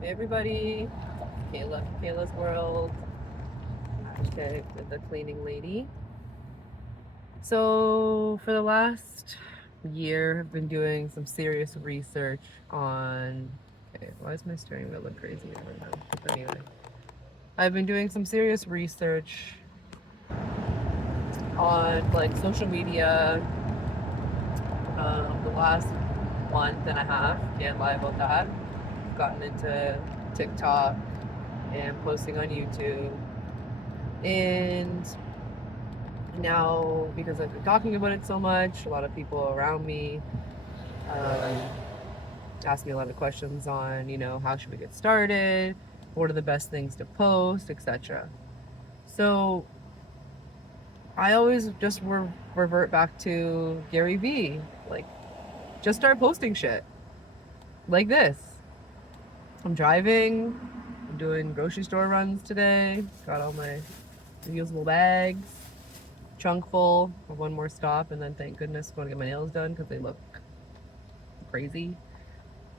Hey everybody, Kayla's World, hashtag the cleaning lady. So for the last year, I've been doing some serious research on. Okay, why does my steering wheel look crazy right now? But anyway, I've been doing some serious research on like social media. The last month and a half, can't lie about that. I've gotten into TikTok and posting on YouTube. And now, because I've been talking about it so much, a lot of people around me um, ask me a lot of questions on, how should we get started? What are the best things to post, etc. So I always just revert back to Gary Vee. Like, just start posting shit like this. I'm driving, I'm doing grocery store runs today, got all my reusable bags, trunk full of one more stop, and then thank goodness I'm going to get my nails done because they look crazy.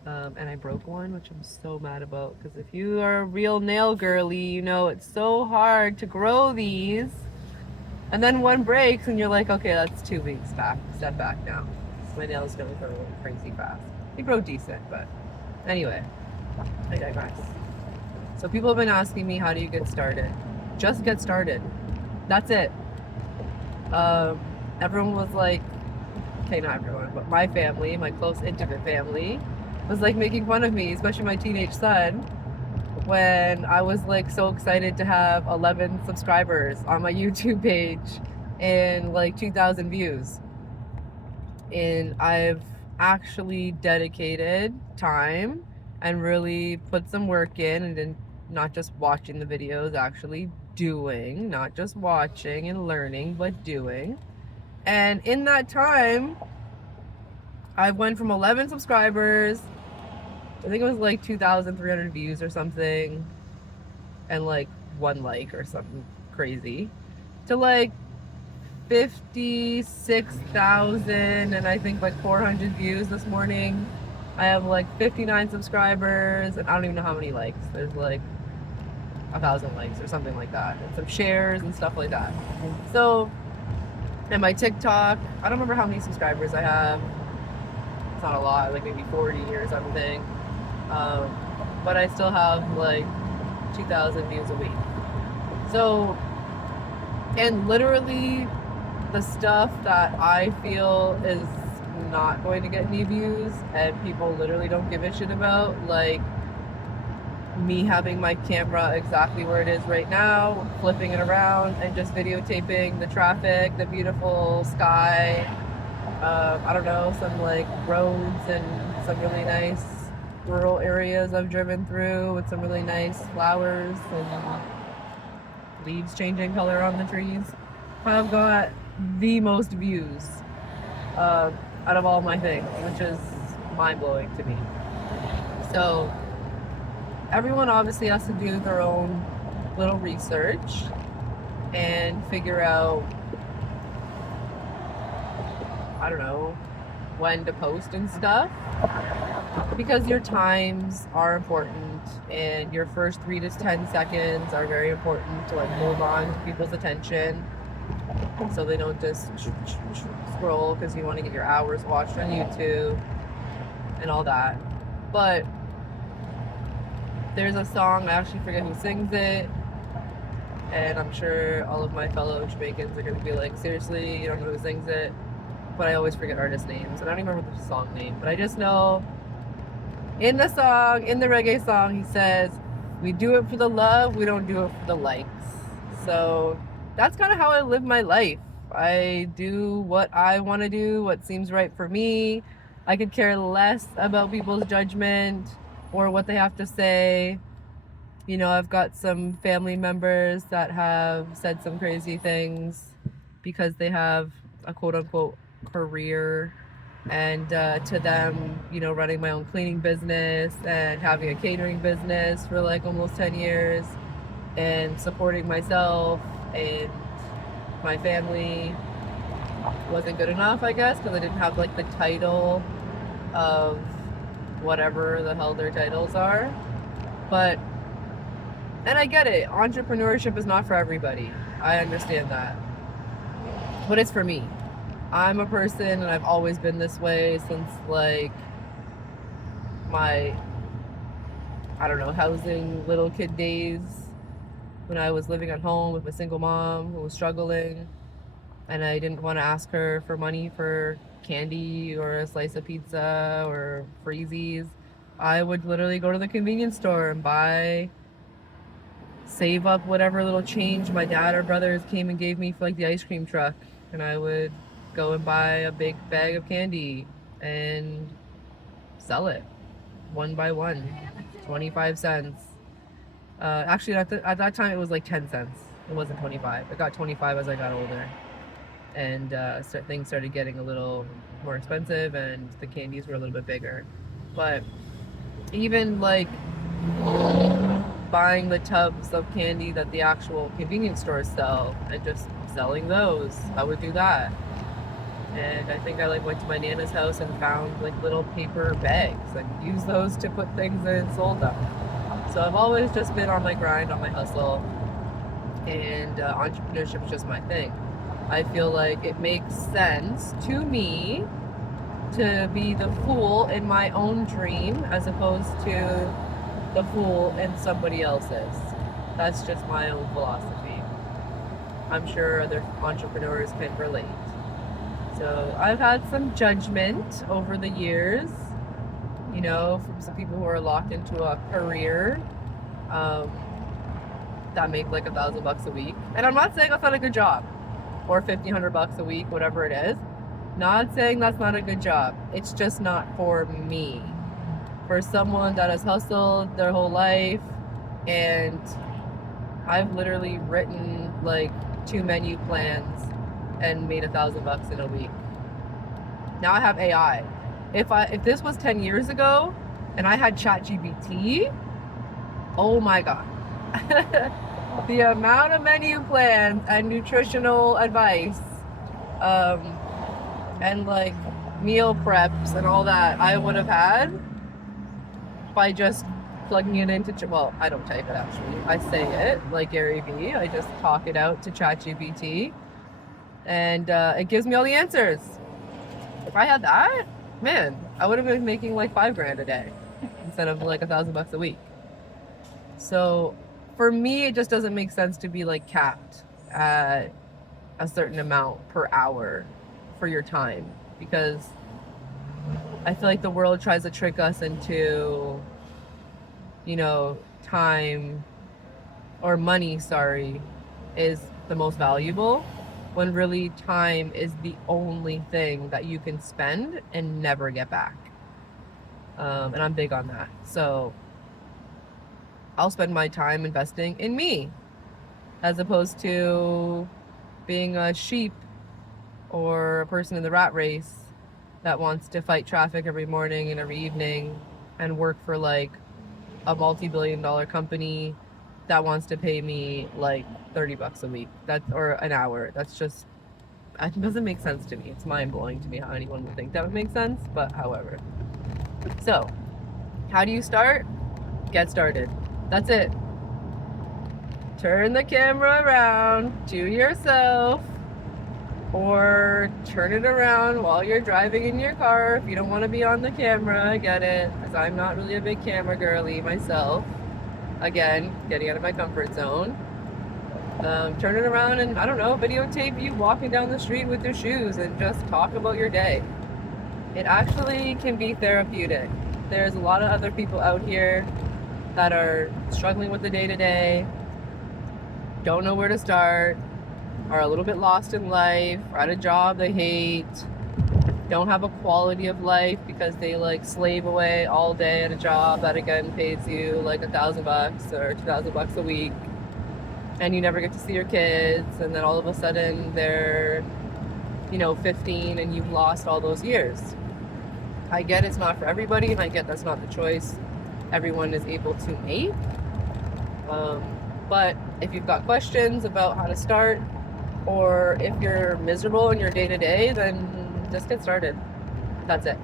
And I broke one, which I'm so mad about because if you are a real nail girly, you know it's so hard to grow these. And then one breaks, and you're like, okay, that's 2 weeks back. Step back now. So my nails don't grow crazy fast. They grow decent, but anyway, I digress. So people have been asking me, how do you get started? Just get started. That's it. Everyone was like, okay, not everyone, but my family, my close, intimate family, was like making fun of me, especially my teenage son, when I was like so excited to have 11 subscribers on my YouTube page and like 2,000 views. And I've actually dedicated time and really put some work in, and then not just watching the videos, actually doing, not just watching and learning, but doing. And in that time, I went from 11 subscribers, I think it was like 2,300 views or something, and like one like or something crazy, to like 56,000 and I think like 400 views this morning. I have like 59 subscribers, and I don't even know how many likes. There's like 1,000 likes or something like that, and some shares and stuff like that. So, and my TikTok, I don't remember how many subscribers I have. It's not a lot, like maybe 40 or something. Um, but I still have like 2,000 views a week. So, and literally the stuff that I feel is not going to get any views and people literally don't give a shit about, like me having my camera exactly where it is right now, flipping it around and just videotaping the traffic, the beautiful sky, I don't know, some like roads and some really nice rural areas I've driven through with some really nice flowers and leaves changing color on the trees. I've got the most views out of all my things, which is mind-blowing to me. So everyone obviously has to do their own little research and figure out, I don't know, when to post and stuff, because your times are important and your first 3 to 10 seconds are very important to like hold on to people's attention so they don't just scroll because you want to get your hours watched on YouTube and all that. But there's a song, I actually forget who sings it, and I'm sure all of my fellow Jamaicans are going to be like, seriously, you don't know who sings it? But I always forget artist names, and I don't even remember the song name, but I just know in the song, in the reggae song, he says, we do it for the love, we don't do it for the likes. So that's kind of how I live my life. I do what I want to do, what seems right for me. I could care less about people's judgment or what they have to say. You know, I've got some family members that have said some crazy things because they have a quote unquote career, and to them, running my own cleaning business and having a catering business for like almost 10 years and supporting myself and my family wasn't good enough, I guess, because I didn't have like the title of whatever the hell their titles are. But, and I get it, entrepreneurship is not for everybody. I understand that. But it's for me. I'm a person, and I've always been this way since like my, I don't know, housing little kid days, when I was living at home with a single mom who was struggling, and I didn't want to ask her for money for candy or a slice of pizza or freezies. I would literally go to the convenience store and save up whatever little change my dad or brothers came and gave me for like the ice cream truck, and I would go and buy a big bag of candy and sell it one by one, 25 cents. Actually, at that time, it was like 10 cents. It wasn't 25. I got 25 as I got older. And things started getting a little more expensive, and the candies were a little bit bigger. But even like buying the tubs of candy that the actual convenience stores sell and just selling those, I would do that. And I think I like went to my Nana's house and found like little paper bags and used those to put things in and sold them. So I've always just been on my grind, on my hustle, and entrepreneurship is just my thing. I feel like it makes sense to me to be the fool in my own dream as opposed to the fool in somebody else's. That's just my own philosophy. I'm sure other entrepreneurs can relate. So I've had some judgment over the years, you know, from some people who are locked into a career that make like $1,000 a week. And I'm not saying that's not a good job, or $1,500 a week, whatever it is. Not saying that's not a good job. It's just not for me. For someone that has hustled their whole life, and I've literally written like 2 menu plans and made $1,000 in a week. Now I have AI. If this was 10 years ago and I had ChatGPT, oh my God. The amount of menu plans and nutritional advice, and like meal preps and all that I would have had by just plugging it into, well, I don't type it actually. I say it like Gary Vee. I just talk it out to ChatGPT, and it gives me all the answers. If I had that, man, I would have been making like $5,000 a day instead of like $1,000 a week. So for me, it just doesn't make sense to be like capped at a certain amount per hour for your time, because I feel like the world tries to trick us into, you know, time or money, is the most valuable, when really time is the only thing that you can spend and never get back. And I'm big on that. So I'll spend my time investing in me as opposed to being a sheep or a person in the rat race that wants to fight traffic every morning and every evening and work for like a multi-billion-dollar company that wants to pay me like $30 a week, or an hour. That's just, it doesn't make sense to me. It's mind-blowing to me how anyone would think that would make sense, but however. So, how do you start? Get started. That's it. Turn the camera around to yourself, or turn it around while you're driving in your car if you don't want to be on the camera. I get it, because I'm not really a big camera girly myself. Again, getting out of my comfort zone. Turn it around and, I don't know, videotape you walking down the street with your shoes and just talk about your day. It actually can be therapeutic. There's a lot of other people out here that are struggling with the day-to-day, don't know where to start, are a little bit lost in life, are at a job they hate, don't have a quality of life because they like slave away all day at a job that again pays you like $1,000 or $2,000 a week, and you never get to see your kids, and then all of a sudden they're, 15 and you've lost all those years. I get it's not for everybody, and I get that's not the choice everyone is able to make. But if you've got questions about how to start, or if you're miserable in your day-to-day, then just get started. That's it.